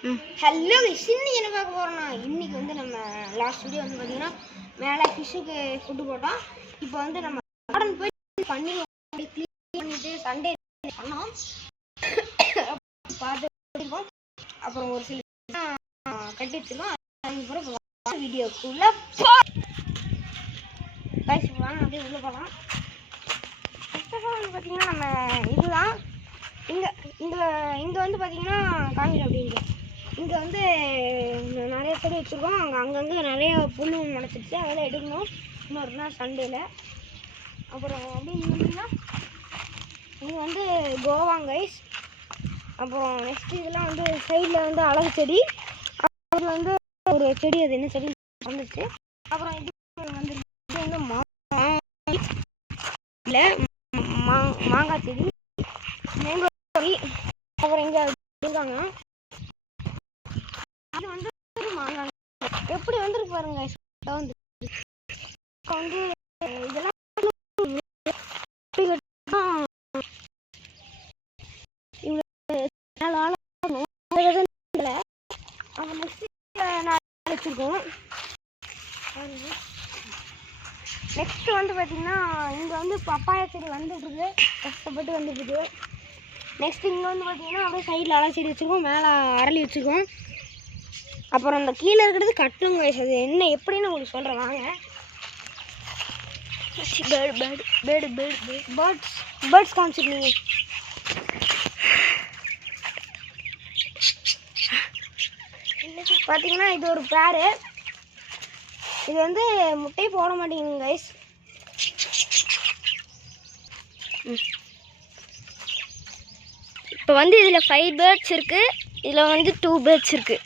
Hello இன்னைக்கு என்ன பார்க்க போறோம்னா, இன்னைக்கு வந்து நம்ம லாஸ்ட் வீடியோ வந்து பார்த்தீங்கன்னா மேலே ஃபிஷ்ஷுக்கு ஃபுட்டு போட்டோம். இப்போ வந்து நம்ம கார்டன் போய் பண்ணிடுவோம், க்ளீன் பண்ணிட்டு சண்டே பண்ணோம் பார்த்துருக்கோம். அப்புறம் ஒரு சில கட்டி வச்சுருக்கோம். அதுக்கப்புறம் வீடியோக்குள்ள வாங்க அப்படியே உள்ளே போகலாம். ஃபர்ஸ்ட் ஆஃப் ஆல் வந்து பார்த்தீங்கன்னா நம்ம இதுதான் இங்கே வந்து பார்த்தீங்கன்னா காங்கிரீட் அப்படின்ட்டு இங்கே வந்து நிறைய செடி வச்சுருக்கோம். அங்கங்கே நிறைய புல் முளைச்சிருச்சு, அதெல்லாம் எடுக்கணும் இன்னொரு நாள் சண்டேல. அப்புறம் அப்படின்னு பார்த்தீங்கன்னா இங்கே வந்து கோவாங்கைஸ். அப்புறம் நெக்ஸ்ட் இதெல்லாம் வந்து சைடில் வந்து அழகு செடி. அது வந்து ஒரு செடி, அது என்ன செடி வந்துச்சு. அப்புறம் இது வந்து மாங்காய் செடி, மேங்கோ செடி. அப்புறம் இங்கே இருக்காங்க, அது வந்து மாங்காய் எப்படி வந்துருக்கு பாருங்க. வந்து இதெல்லாம் வச்சிருக்கோம். நெக்ஸ்ட் வந்து பார்த்தீங்கன்னா இங்கே வந்து பப்பாயா செடி வந்துட்டுருக்கு, கஷ்டப்பட்டு வந்துட்டுருக்கு. நெக்ஸ்ட் இங்கே வந்து பார்த்தீங்கன்னா அப்படியே சைடில் அழகு செடி வச்சுருக்கோம், மேலே அரளி வச்சுருக்கோம். அப்புறம் இந்த கீழே இருக்கிறது கட்டுங்க. அது என்ன எப்படின்னு உங்களுக்கு சொல்கிறேன் வாங்க. பேர்ட்ஸ் காமிச்சிருக்கீங்க. பார்த்தீங்கன்னா இது ஒரு பேரு. இது வந்து முட்டையை போட மாட்டேங்குது கைஸ். இப்போ வந்து இதில் 5 பேர்ட்ஸ் இருக்குது, இதில் வந்து 2 பேர்ட்ஸ் இருக்குது.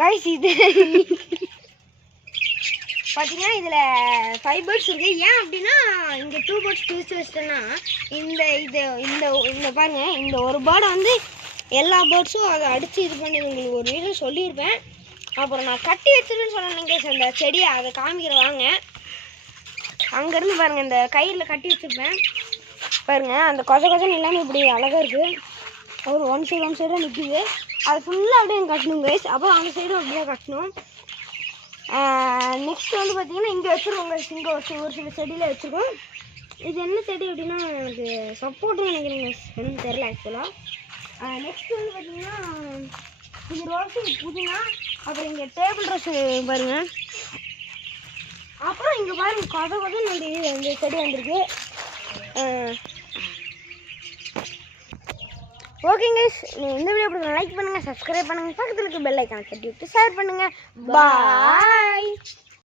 கைஸ் இது பார்த்தீங்கன்னா இதில் 5 பேர்ட்ஸ் இருக்குது. ஏன் அப்படின்னா இங்கே 2 பேர்ட்ஸ் பிரித்து வச்சிட்டேன்னா இந்த பாருங்க, இந்த ஒரு பேர்டை வந்து எல்லா பேர்ட்ஸும் அதை அடித்து இது பண்ணி உங்களுக்கு ஒரு வீடியோ சொல்லியிருப்பேன். அப்புறம் நான் கட்டி வச்சிருக்கேன்னு சொன்னேன் அந்த செடியை, அதை காமிக்கிற வாங்க. அங்கேருந்து பாருங்கள், இந்த கயிறில் கட்டி வச்சுருப்பேன் பாருங்கள். அந்த கொசன்னு இல்லாமல் இப்படி அழகாக இருக்குது. ஒரு ஒன் சைடாக நிற்கிது. அது ஃபுல்லாக அப்படியே கட்டணும் கைஸ். அப்புறம் அந்த சைடும் அப்படியே கட்டணும். நெக்ஸ்ட் வந்து பார்த்தீங்கன்னா இங்கே வச்சுருக்கோங்க. இங்கே ஒரு சில செடியில் வச்சுருக்கோம். இது என்ன செடி அப்படின்னா எனக்கு சப்போர்ட்னு நினைக்கிறேங்க, என்னன்னு தெரில ஆக்சுவலாக. நெக்ஸ்ட் வந்து பார்த்தீங்கன்னா இது ரோஸு, புதினா. அப்புறம் இங்கே டேபிள் ரோஸு பாருங்கள். அப்புறம் இங்கே பாருங்கள் கொதன்னு இந்த செடி வந்திருக்கு. ஓகே கைஸ், நீங்கள் இந்த வீடியோ பிடிக்கும் லைக் பண்ணுங்கள், சப்ஸ்கிரைப் பண்ணுங்கள், பக்கத்தில் இருக்க பெல் ஐக்கானை தட்டி விட்டு ஷேர் பண்ணுங்கள். பாய்.